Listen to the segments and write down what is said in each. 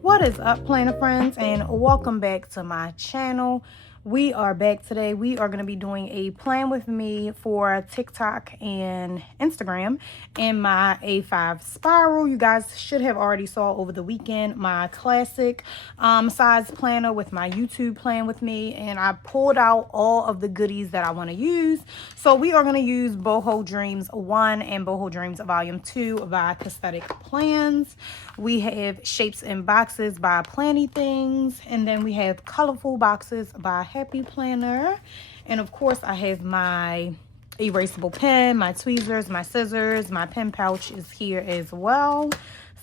What is up, planner friends, and welcome back to my channel. We are back today. We are going to be doing a plan with me for TikTok and Instagram in my A5 spiral. You guys should have already saw over the weekend my classic size planner with my YouTube plan with me, and I pulled out all of the goodies that I want to use. So we are going to use Boho Dreams 1 and Boho Dreams Volume 2 by Aesthetic Plans. We have Shapes in Boxes by Planny Things, and then we have Colorful Boxes by Happy Planner. And of course I have my erasable pen, my tweezers, my scissors, my pen pouch is here as well.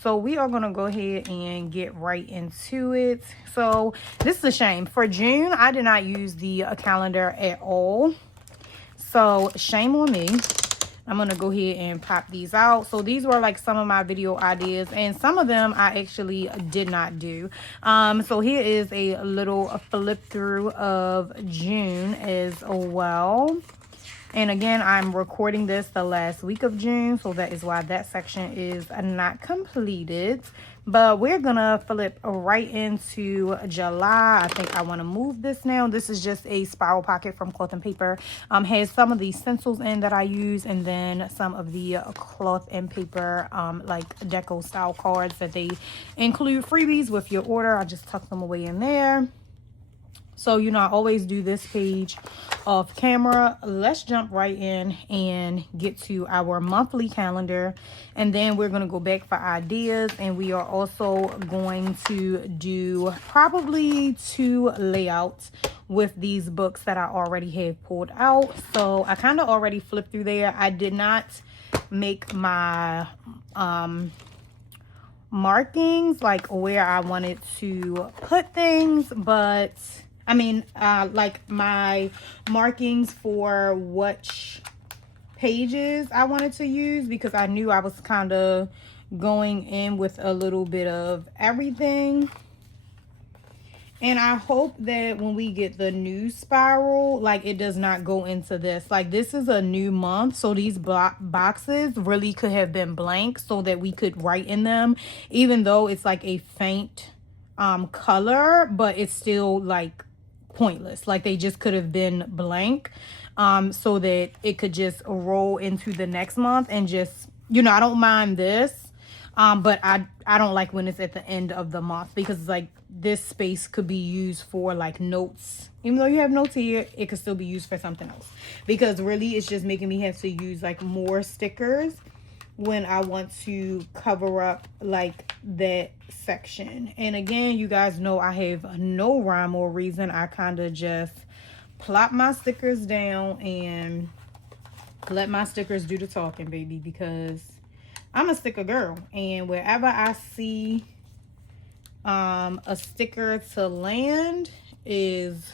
So we are going to go ahead and get right into it. So this is a shame. For June, I did not use the calendar at all. So shame on me. I'm going to go ahead and pop these out. So these were like some of my video ideas, and some of them I actually did not do. So here is a little flip through of June as well. And again, I'm recording this the last week of June, so that is why that section is not completed. But we're gonna flip right into July. I think I want to move this now. This is just a spiral pocket from Cloth and Paper. Has some of the stencils in that I use, and then some of the Cloth and Paper like deco style cards that they include freebies with your order. I just tuck them away in there. So, you know, I always do this page off camera. Let's jump right in and get to our monthly calendar. And then we're going to go back for ideas. And we are also going to do probably 2 layouts with these books that I already have pulled out. So I kind of already flipped through there. I did not make my markings like where I wanted to put things, but I mean, like my markings for which pages I wanted to use, because I knew I was kind of going in with a little bit of everything. And I hope that when we get the new spiral, like it does not go into this. Like this is a new month, so these boxes really could have been blank so that we could write in them, even though it's like a faint color, but it's still like pointless. Like they just could have been blank so that it could just roll into the next month. And just, you know, I don't mind this, but I don't like when it's at the end of the month, because like this space could be used for like notes. Even though you have notes here, it could still be used for something else, because really it's just making me have to use like more stickers when I want to cover up like that section. And again, you guys know I have no rhyme or reason. I kind of just plop my stickers down and let my stickers do the talking, baby, because I'm a sticker girl. And wherever I see a sticker to land is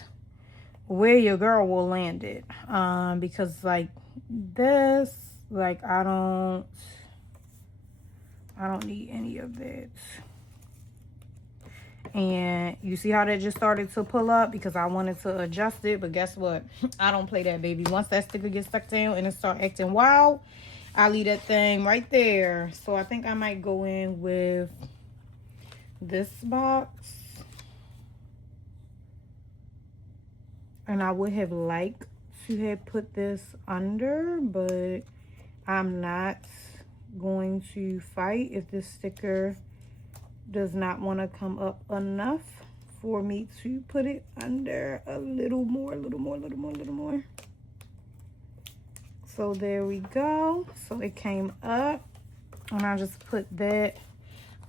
where your girl will land it. Because like this, like I don't need any of that. And you see how that just started to pull up, because I wanted to adjust it, but guess what? I don't play that, baby. Once that sticker gets stuck down and it start acting wild, I leave that thing right there. So I think I might go in with this box. And I would have liked to have put this under, but I'm not going to fight if this sticker does not want to come up enough for me to put it under a little more. So there we go. So it came up, and I just put that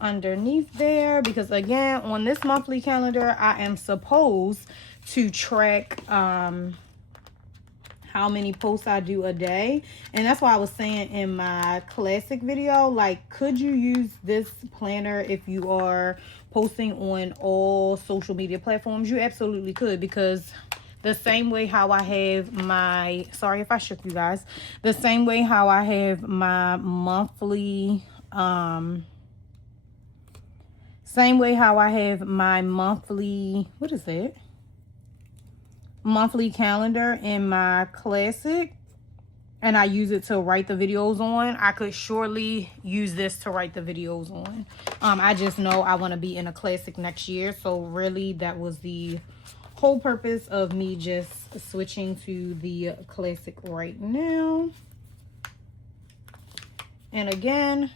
underneath there, because again, on this monthly calendar I am supposed to track how many posts I do a day. And that's why I was saying in my classic video, like, could you use this planner if you are posting on all social media platforms? You absolutely could, because the same way how I have my, sorry if I shook you guys, the same way how I have my monthly same way how I have my monthly, what is that? Monthly calendar in my classic, and I use it to write the videos on, I could surely use this to write the videos on. I just know I want to be in a classic next year. So really that was the whole purpose of me just switching to the classic right now. And again,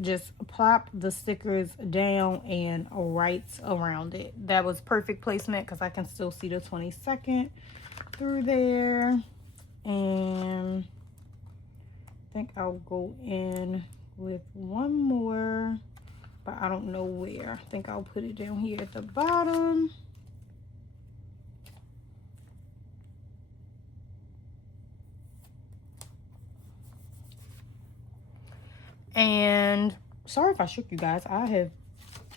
just plop the stickers down and write around it. That was perfect placement because I can still see the 22nd through there. And I think I'll go in with one more, but I don't know where. I think I'll put it down here at the bottom. And sorry if I shook you guys. I have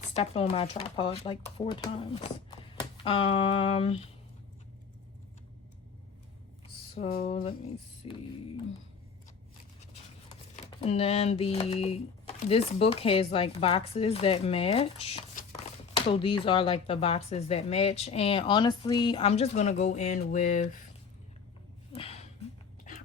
stepped on my tripod like 4 times. So let me see. And then this book has like boxes that match. So these are like the boxes that match. And honestly, I'm just gonna go in with,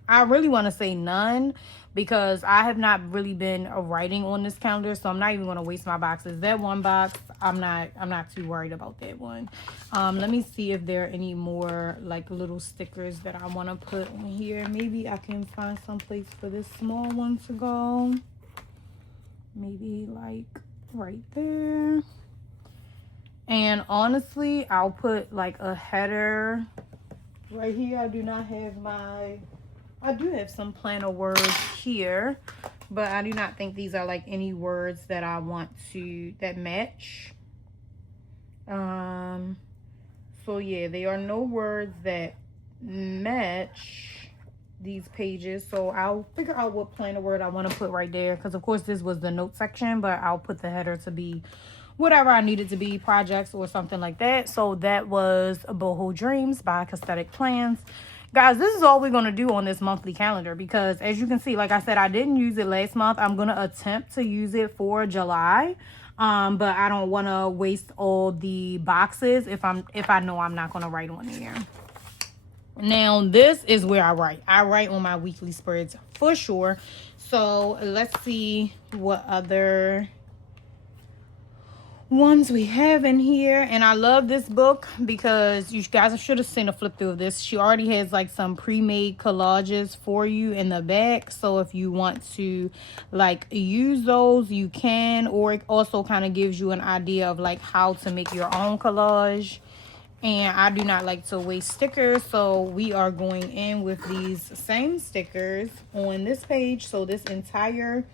I really want to say none, because I have not really been writing on this calendar, so I'm not even going to waste my boxes. That one box, I'm not too worried about that one. Let me see if there are any more like little stickers that I want to put on here. Maybe I can find some place for this small one to go. Maybe like right there. And honestly, I'll put like a header right here. I do have some planner words here, but I do not think these are like any words that I want to, that match. So yeah, they are no words that match these pages. So I'll figure out what planner word I want to put right there, because of course this was the note section, but I'll put the header to be whatever I need it to be, projects or something like that. So that was Boho Dreams by Aesthetic Plans. Guys, this is all we're going to do on this monthly calendar, because as you can see, like I said, I didn't use it last month. I'm going to attempt to use it for July. But I don't want to waste all the boxes if I know I'm not going to write on there. Now, this is where I write. I write on my weekly spreads for sure. So let's see what other ones we have in here. And I love this book because you guys should have seen a flip through of this. She already has like some pre-made collages for you in the back, so if you want to like use those, you can. Or it also kind of gives you an idea of like how to make your own collage. And I do not like to waste stickers, so we are going in with these same stickers on this page. So this entire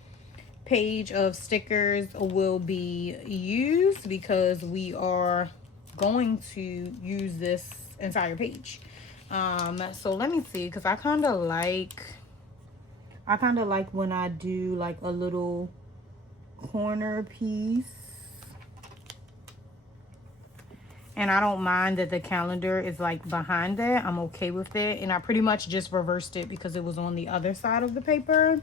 page of stickers will be used because we are going to use this entire page. So let me see, because I kind of like when I do like a little corner piece. And I don't mind that the calendar is like behind that. I'm okay with it. And I pretty much just reversed it because it was on the other side of the paper.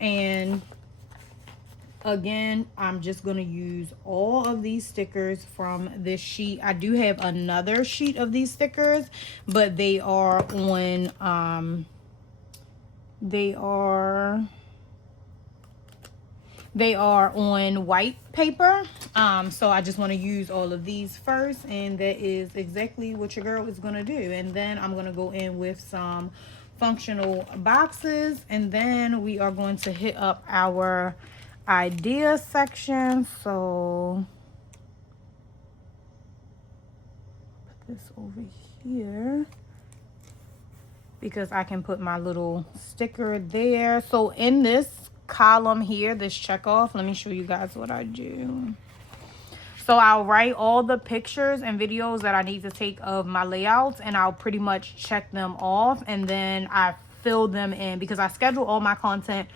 And again, I'm just going to use all of these stickers from this sheet. I do have another sheet of these stickers, but they are on they are on white paper. So I just want to use all of these first, and that is exactly what your girl is going to do. And then I'm going to go in with some functional boxes, and then we are going to hit up our idea section. So put this over here because I can put my little sticker there. So in this column here, this check off, let me show you guys what I do. So I'll write all the pictures and videos that I need to take of my layouts, and I'll pretty much check them off, and then I fill them in because I schedule all my content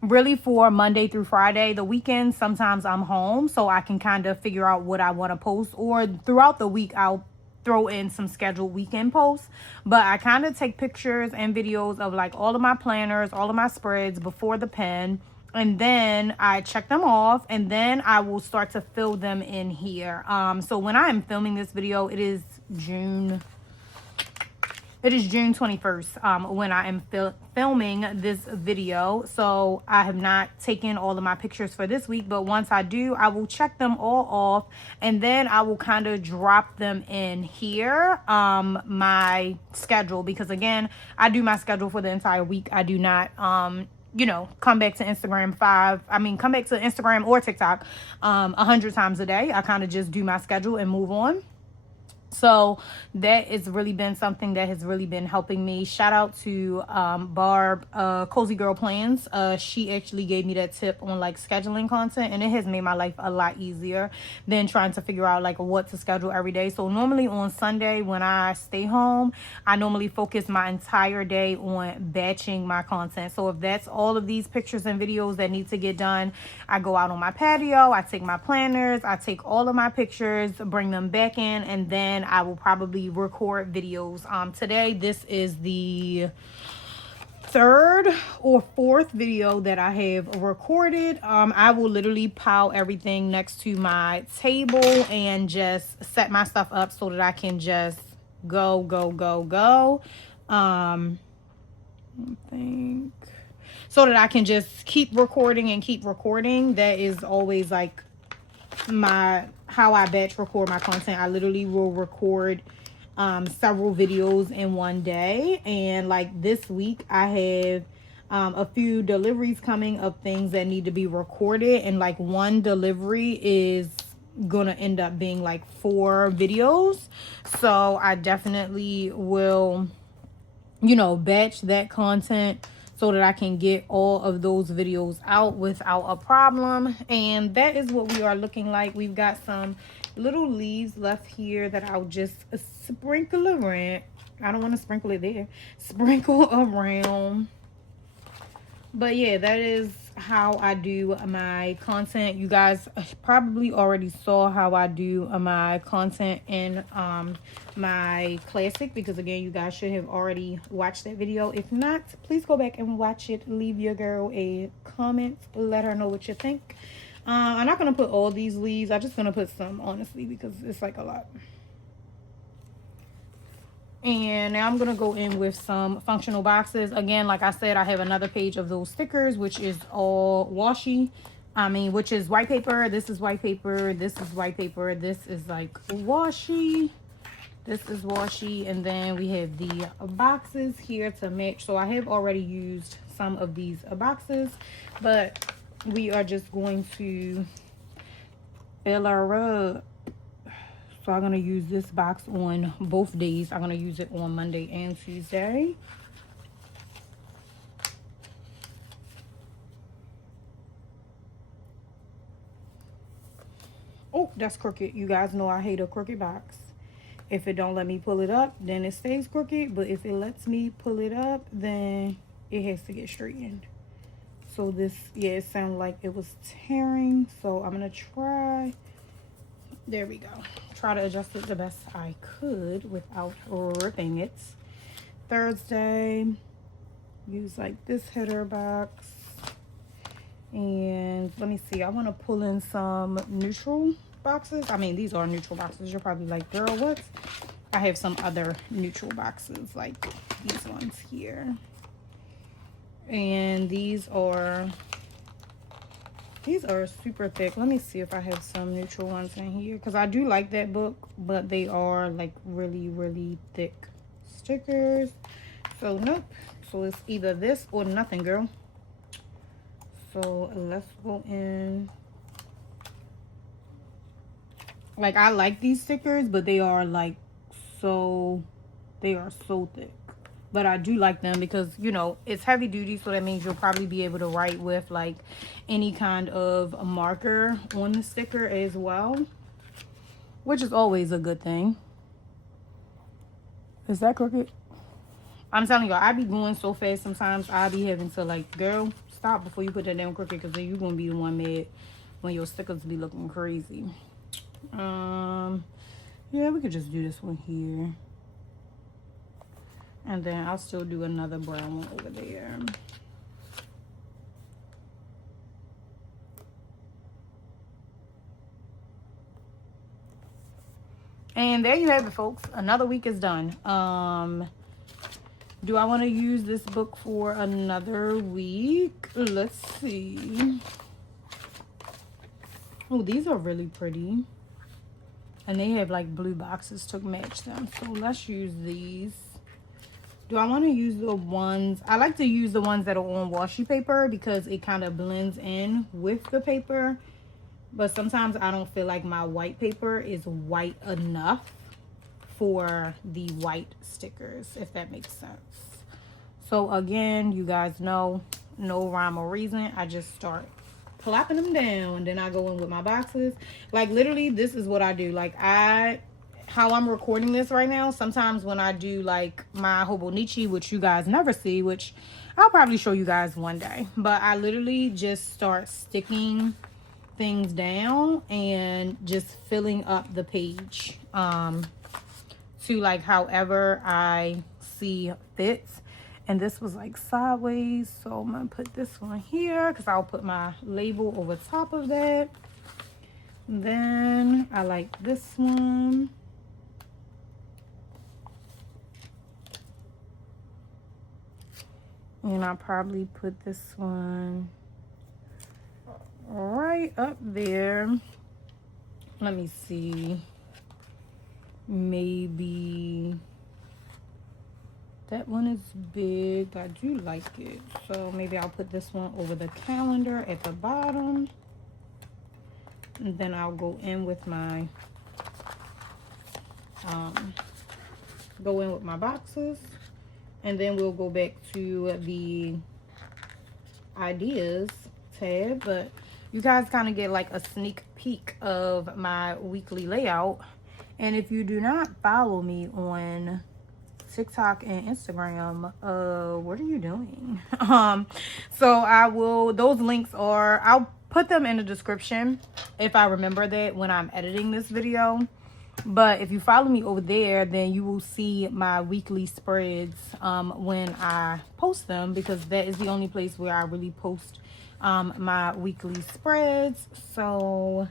really for Monday through Friday. The weekends, sometimes I'm home, so I can kind of figure out what I want to post, or throughout the week I'll throw in some scheduled weekend posts. But I kind of take pictures and videos of like all of my planners, all of my spreads before the pen, and then I check them off, and then I will start to fill them in here. So when I am filming this video, it is June It is June 21st when I am filming this video. So I have not taken all of my pictures for this week, but once I do, I will check them all off, and then I will kind of drop them in here, my schedule, because again, I do my schedule for the entire week. I do not you know, come back to Instagram come back to Instagram or TikTok 100 times a day. I kind of just do my schedule and move on. So that has really been something that has really been helping me. Shout out to Barb, Cozy Girl Plans. She actually gave me that tip on like scheduling content, and it has made my life a lot easier than trying to figure out like what to schedule every day. So normally on Sunday when I stay home, I normally focus my entire day on batching my content. So if that's all of these pictures and videos that need to get done, I go out on my patio, I take my planners, I take all of my pictures, bring them back in, and then I will probably record videos. Today, this is the third or fourth video that I have recorded. I will literally pile everything next to my table and just set my stuff up so that I can just go. I think so that I can just keep recording and keep recording. That is always like how I batch record my content. I literally will record several videos in one day, and like this week I have a few deliveries coming of things that need to be recorded, and like one delivery is gonna end up being like 4 videos. So I definitely will, you know, batch that content so that I can get all of those videos out without a problem. And that is what we are looking like. We've got some little leaves left here that I'll just sprinkle around. I don't want to sprinkle it there. Sprinkle around. But yeah, that is how I do my content. You guys probably already saw how I do my content in my classic, because again, you guys should have already watched that video. If not, please go back and watch it. Leave your girl a comment, let her know what you think. I'm not gonna put all these leaves. I'm just gonna put some, honestly, because it's like a lot. And now I'm going to go in with some functional boxes. Again, like I said, I have another page of those stickers, which is all washi. Which is white paper. This is white paper. This is white paper. This is like washi. This is washi. And then we have the boxes here to match. So I have already used some of these boxes, but we are just going to fill her up. So I'm going to use this box on both days. I'm going to use it on Monday and Tuesday. Oh, that's crooked. You guys know I hate a crooked box. If it don't let me pull it up, then it stays crooked. But if it lets me pull it up, then it has to get straightened. So this, yeah, it sounded like it was tearing. So I'm going to try. There we go. Try to adjust it the best I could without ripping it. Thursday, use like this header box. And let me see. I want to pull in some neutral boxes. I mean, these are neutral boxes. You're probably like, girl, what? I have some other neutral boxes like these ones here. And these are super thick. Let me see if I have some neutral ones in here, because I do like that book, but they are like really, really thick stickers. So nope. So it's either this or nothing, girl. So let's go in. Like, I like these stickers, but they are like so thick. But I do like them because, you know, it's heavy duty, so that means you'll probably be able to write with like any kind of a marker on the sticker as well, which is always a good thing. Is that crooked? I'm telling you, I be going so fast sometimes. I be having to like, girl, stop before you put that down crooked, because then you're gonna be the one mad when your stickers be looking crazy. Yeah, we could just do this one here. And then I'll still do another brown one over there. And there you have it, folks. Another week is done. Do I want to use this book for another week? Let's see. Oh, these are really pretty. And they have like blue boxes to match them. So let's use these. Do I want to use the ones? I like to use the ones that are on washi paper because it kind of blends in with the paper. But sometimes I don't feel like my white paper is white enough for the white stickers, if that makes sense. So again, you guys know, no rhyme or reason. I just start plopping them down. Then I go in with my boxes. Like literally, this is what I do. Like how I'm recording this right now, sometimes when I do like my Hobonichi, which you guys never see, which I'll probably show you guys one day. But I literally just start sticking things down and just filling up the page to like however I see fits. And this was like sideways, so I'm gonna put this one here because I'll put my label over top of that. And then I like this one. And I'll probably put this one right up there. Let me see. Maybe that one is big. I do like it. So maybe I'll put this one over the calendar at the bottom. And then I'll go in with my boxes. And then we'll go back to the ideas tab. But you guys kind of get like a sneak peek of my weekly layout. And if you do not follow me on TikTok and Instagram, what are you doing? So those links I'll put them in the description if I remember that when I'm editing this video. But if you follow me over there, then you will see my weekly spreads when I post them, because that is the only place where I really post my weekly spreads. So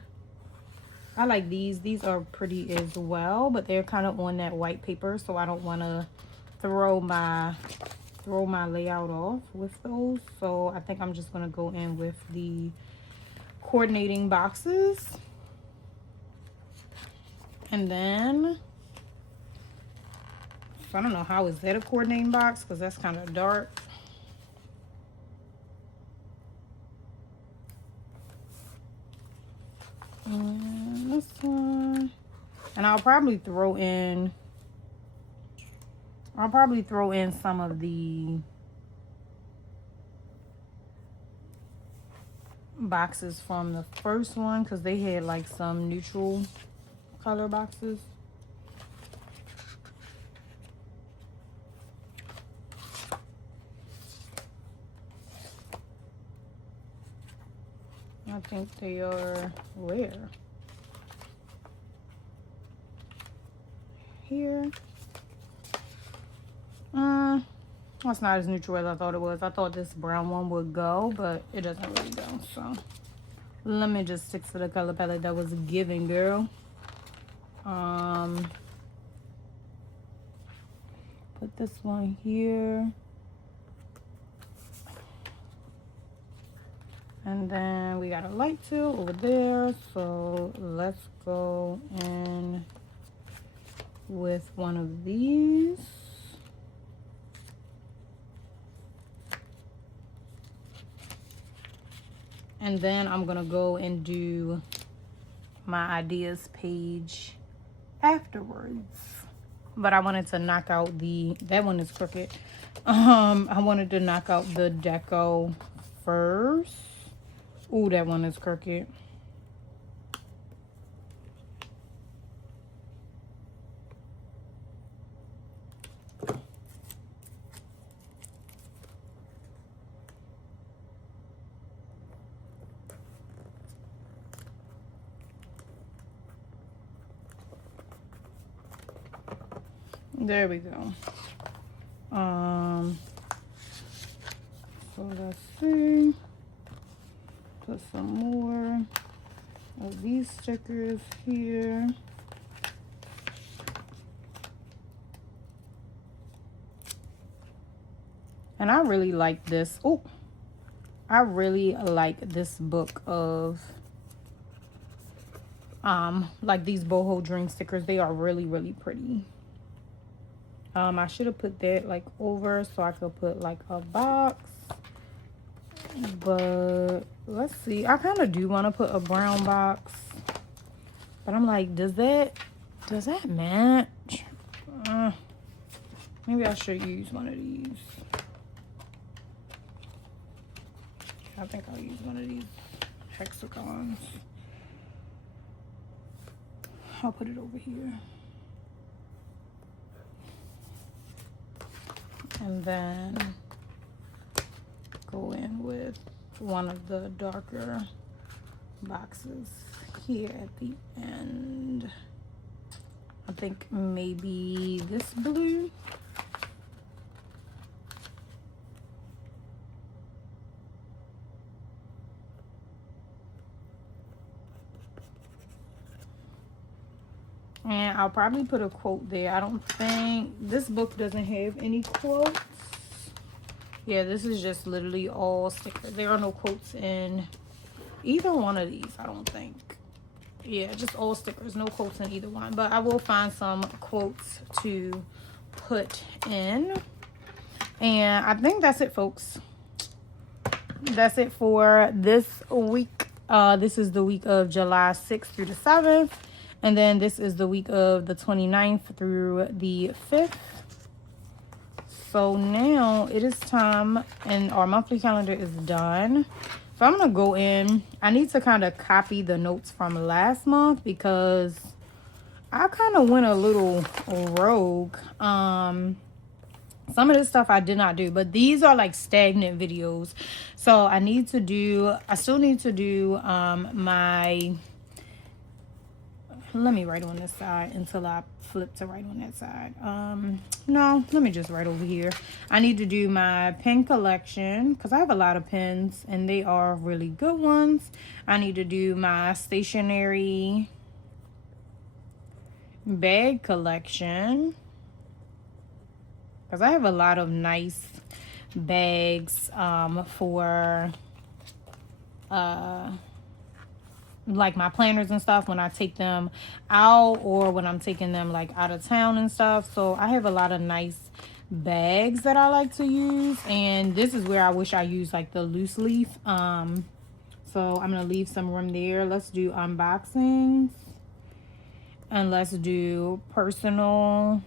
I like these. These are pretty as well, but they're kind of on that white paper, so I don't want to throw my layout off with those. So I think I'm just going to go in with the coordinating boxes. And then, so I don't know, how is that a coordinating box? Because that's kind of dark. And this one. And I'll probably throw in some of the boxes from the first one, because they had like some neutral color boxes. I think they are where? Here. That's not as neutral as I thought it was. I thought this brown one would go, but it doesn't really go. So let me just stick to the color palette that was given, girl. Put this one here. And then we got a light tool over there. So let's go in with one of these. And then I'm gonna go and do my ideas page afterwards. But I wanted to knock out that one is crooked. I wanted to knock out the deco first. Ooh, that one is crooked. There we go. So let's see. Put some more of these stickers here. And I really like this. Oh, I really like this book of like these boho dream stickers. They are really, really pretty. I should have put that like over so I could put like a box. But let's see. I kind of do want to put a brown box. But I'm like, does that match? Maybe I should use one of these. I think I'll use one of these hexagons. I'll put it over here. And then go in with one of the darker boxes here at the end. I think maybe this blue. And I'll probably put a quote there. I don't think this book doesn't have any quotes. Yeah, this is just literally all stickers. There are no quotes in either one of these, I don't think. Yeah, just all stickers, no quotes in either one. But I will find some quotes to put in. And I think that's it, folks. That's it for this week. This is the week of July 6th through the 7th. And then this is the week of the 29th through the 5th. So now it is time, and our monthly calendar is done. So I'm going to go in. I need to kind of copy the notes from last month because I kind of went a little rogue. Some of this stuff I did not do, but these are like stagnant videos. So I still need to do my... Let me write on this side until I flip to write on that side. No, let me just write over here. I need to do my pen collection because I have a lot of pens and they are really good ones. I need to do my stationery bag collection because I have a lot of nice bags for like my planners and stuff when I take them out or when I'm taking them like out of town and stuff. So I have a lot of nice bags that I like to use, and this is where I wish I used like the loose leaf. So I'm gonna leave some room there. Let's do unboxings and let's do personal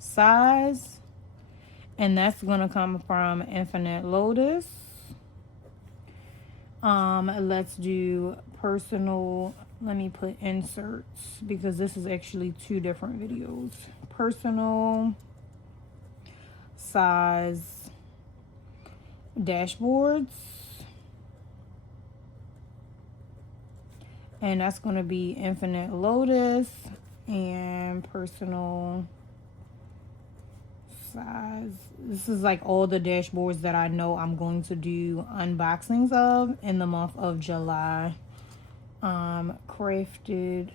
size, and that's gonna come from Infinite Lotus. Let's do personal. Let me put inserts because this is actually two different videos. Personal size dashboards, and that's going to be Infinite Lotus and personal size. This is like all the dashboards that I know I'm going to do unboxings of in the month of July. Crafted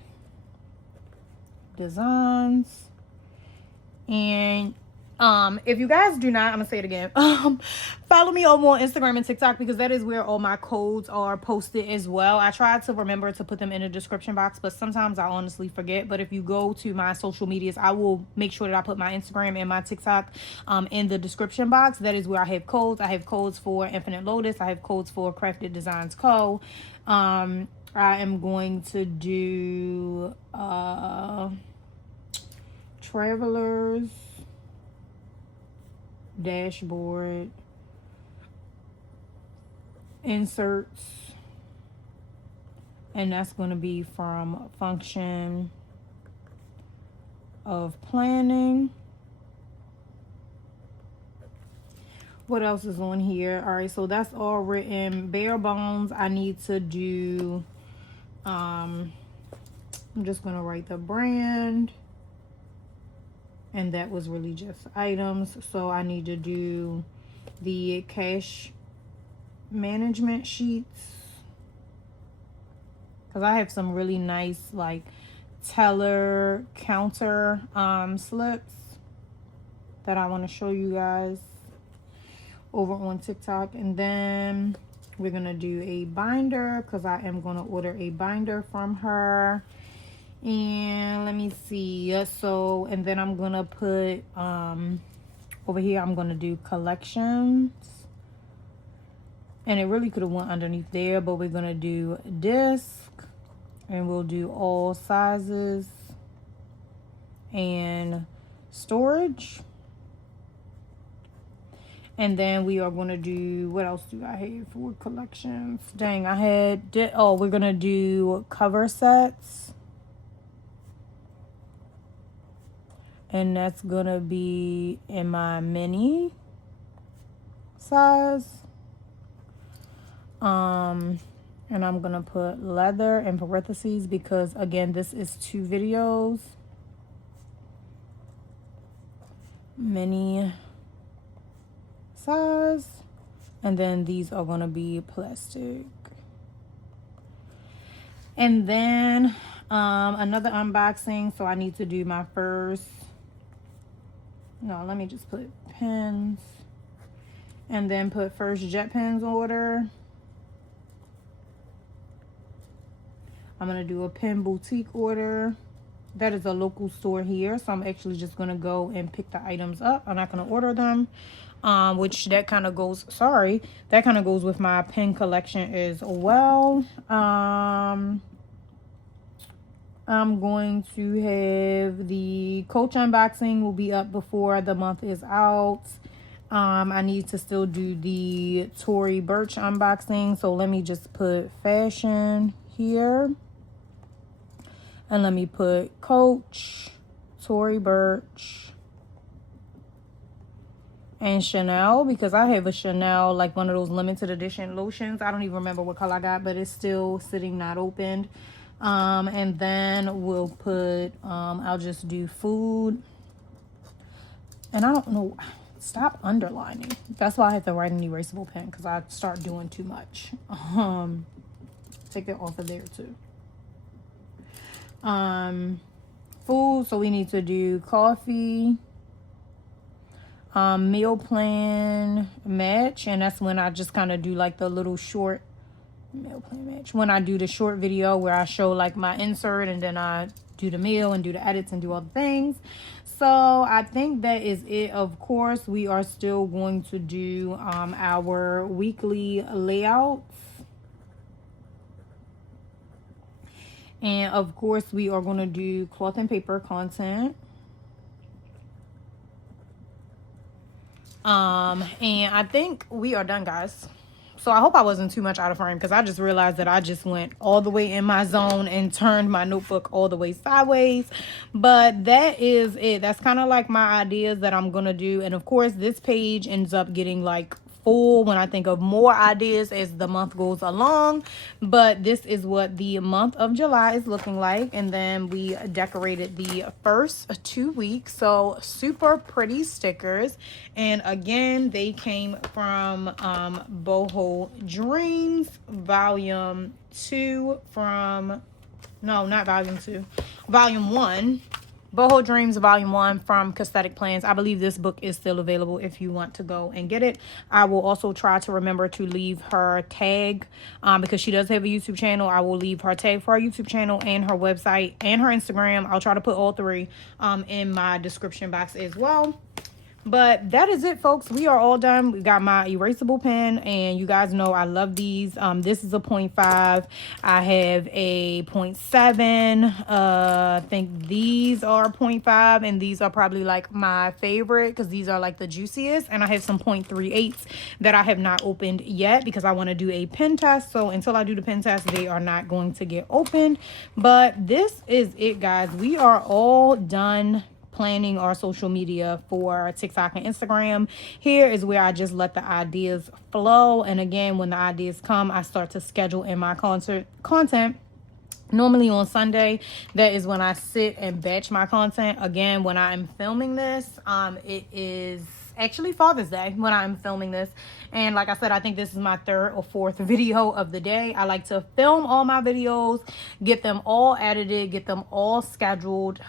designs. And if you guys do not, I'm gonna say it again, follow me over on Instagram and TikTok because that is where all my codes are posted as well. I try to remember to put them in the description box, but sometimes I honestly forget. But if you go to my social medias, I will make sure that I put my Instagram and my TikTok in the description box. That is where I have codes. I have codes for Infinite Lotus. I have codes for Crafted Designs Co. I am going to do Travelers dashboard inserts, and that's going to be from Function of Planning. What else is on here? All right, so that's all written. Bare bones, I need to do I'm just going to write the brand, and that was really just items. So I need to do the cash management sheets because I have some really nice like teller counter slips that I want to show you guys. over on TikTok. And then we're gonna do a binder because I am gonna order a binder from her. And let me see. So, and then I'm gonna put over here, I'm gonna do collections. And it really could have went underneath there, but we're gonna do disc, and we'll do all sizes and storage. And then we are going to do, what else do I have for collections? Dang, we're going to do cover sets. And that's going to be in my mini size. And I'm going to put leather in parentheses because, again, this is 2 videos. Mini size, and then these are going to be plastic. And then another unboxing, so I need to do my first, no, let me just put pens, and then put first jet pens order. I'm going to do a pen boutique order. That is a local store here, so I'm actually just going to go and pick the items up. I'm not going to order them, which that kind of goes, that kind of goes with my pen collection as well. I'm going to have the Coach unboxing will be up before the month is out. I need to still do the Tory Burch unboxing, so let me just put fashion here. And let me put Coach, Tory Burch, and Chanel, because I have a Chanel, like one of those limited edition lotions. I don't even remember what color I got, but it's still sitting not opened. And then we'll put, I'll just do food. And I don't know, stop underlining. That's why I have to write an erasable pen, because I start doing too much. Take that off of there too. Food, so we need to do coffee, meal plan match, and that's when I just kind of do like the little short meal plan match, when I do the short video where I show like my insert, and then I do the meal and do the edits and do other things. So I think that is it. Of course, we are still going to do our weekly layouts. And of course, we are going to do cloth and paper content. And I think we are done, guys. So I hope I wasn't too much out of frame, because I just realized that I just went all the way in my zone and turned my notebook all the way sideways. But that is it. That's kind of like my ideas that I'm going to do. And of course, this page ends up getting like full when I think of more ideas as the month goes along. But this is what the month of July is looking like. And then we decorated the first 2 weeks. So super pretty stickers. And again, they came from Boho Dreams volume 2 from, no, not volume 2, volume 1. Boho Dreams Volume 1 from Cosmetic Plans. I believe this book is still available if you want to go and get it. I will also try to remember to leave her tag because she does have a YouTube channel. I will leave her tag for her YouTube channel and her website and her Instagram. I'll try to put all 3 in my description box as well. But that is it, folks. We are all done. We got my erasable pen, and you guys know I love these. This is a 0.5. I have a 0.7. I think these are 0.5, and these are probably like my favorite because these are like the juiciest. And I have some 0.38s that I have not opened yet because I want to do a pen test. So until I do the pen test, they are not going to get opened. But this is it, guys. We are all done planning our social media for TikTok and Instagram. Here is where I just let the ideas flow. And again, when the ideas come, I start to schedule in my content. Normally on Sunday, that is when I sit and batch my content. Again, when I'm filming this, it is actually Father's Day when I'm filming this. And like I said, I think this is my third or fourth video of the day. I like to film all my videos, get them all edited, get them all scheduled,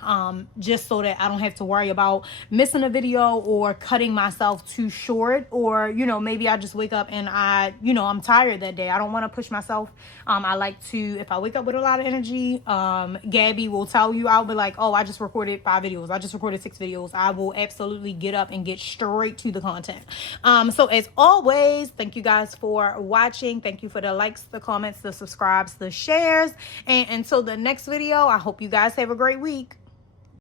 just so that I don't have to worry about missing a video or cutting myself too short, or maybe I just wake up and I'm tired that day. I don't want to push myself. I like to, if I wake up with a lot of energy, Gabby will tell you, I'll be like, oh, I just recorded 5 videos, I just recorded 6 videos. I will absolutely get up and get straight to the content. So as always, thank you guys for watching. Thank you for the likes, the comments, the subscribes, the shares, and until the next video, I hope you guys have a great week.